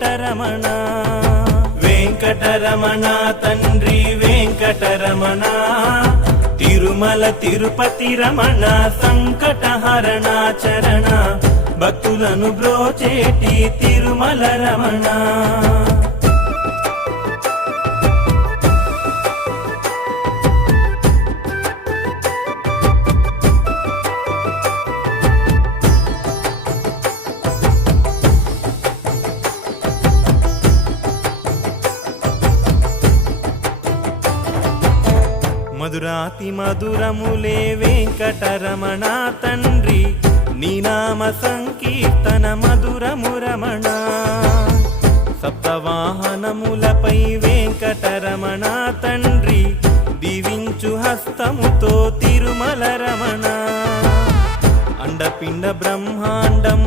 వెంకటరమణ వెంకటరమణ తండ్రి వెంకటరమణ తిరుమల తిరుపతి రమణ సంకటహరణ చరణ భక్తులను బ్రోచేటి తిరుమల రమణ మధురాతి మధురములే వెంకటరమణ తండ్రి నీ నామ సంకీర్తన మధురము రమణ సప్తవాహనములపై వెంకటరమణ తండ్రి దీవించు హస్తముతో తిరుమల రమణ అండపిండ బ్రహ్మాండం